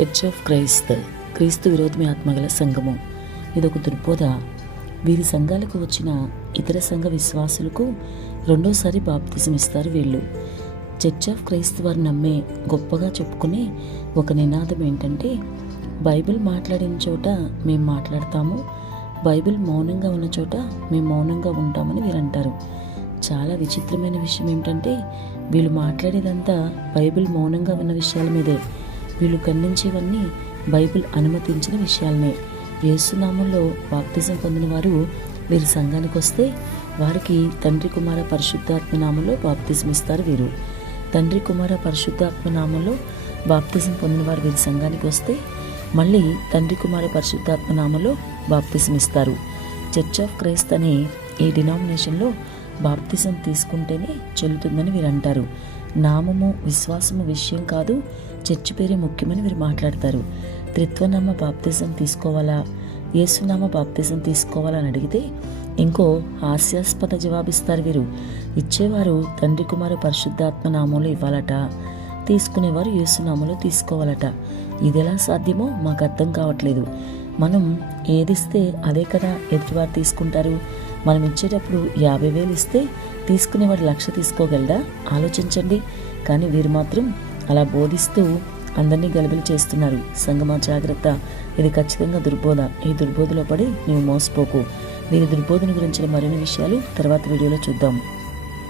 Church of క్రీస్తు విరోధమి ఆత్మగల సంఘము. ఇదొక దుర్బోధ. వీరి సంఘాలకు వచ్చిన ఇతర సంఘ విశ్వాసులకు రెండోసారి బాప్తిజం ఇస్తారు వీళ్ళు. చర్చ్ ఆఫ్ క్రైస్తు వారు నమ్మే గొప్పగా చెప్పుకునే ఒక నినాదం ఏంటంటే, బైబిల్ మాట్లాడిన చోట మేము మాట్లాడతాము, బైబిల్ మౌనంగా ఉన్న చోట మేము మౌనంగా ఉంటామని వీరంటారు. చాలా విచిత్రమైన విషయం ఏమిటంటే, వీళ్ళు మాట్లాడేదంతా బైబిల్ మౌనంగా ఉన్న విషయాల మీదే. వీళ్ళు ఖండించేవన్నీ బైబిల్ అనుమతించిన విషయాలనే. యేసునామంలో బాప్తిజం పొందిన వారు వీరి సంఘానికి వస్తే వారికి తండ్రి కుమార పరిశుద్ధాత్మ నామంలో బాప్తిజం ఇస్తారు వీరు. తండ్రి కుమార పరిశుద్ధాత్మ నామంలో బాప్తిజం పొందిన వారు వీరి సంఘానికి వస్తే మళ్ళీ తండ్రి కుమార పరిశుద్ధాత్మ నామంలో బాప్తిజం ఇస్తారు. చర్చ్ ఆఫ్ క్రైస్ట్ అనే ఈ డినామినేషన్లో బాప్తిజం తీసుకుంటేనే చెల్లుతుందని వీరు అంటారు. నామము విశ్వాసము విషయం కాదు, చర్చి పేరే ముఖ్యమని వీరు మాట్లాడతారు. త్రిత్వనామ బాప్తిజం తీసుకోవాలా, యేసునామ బాప్తిజం తీసుకోవాలా అని అడిగితే ఇంకో హాస్యాస్పద జవాబిస్తారు వీరు. ఇచ్చేవారు తండ్రి కుమార పరిశుద్ధాత్మ నామంలో ఇవ్వాలట, తీసుకునేవారు యేసునామంలో తీసుకోవాలట. ఇదెలా సాధ్యమో మాకు అర్థం కావట్లేదు. మనం ఏదిస్తే అదే కదా ఎదుటివారు తీసుకుంటారు. మనం ఇచ్చేటప్పుడు 50,000 ఇస్తే తీసుకునేవాడు 1,00,000 తీసుకోగలడా? ఆలోచించండి. కానీ వీరు మాత్రం అలా బోధిస్తూ అందరినీ గలిబిలి చేస్తున్నారు. సంగమా జాగ్రత్త, ఇది ఖచ్చితంగా దుర్బోధ. ఈ దుర్బోధలో పడి నీవు మోసపోకు. వీరి దుర్బోధన గురించిన మరిన్ని విషయాలు తర్వాత వీడియోలో చూద్దాం.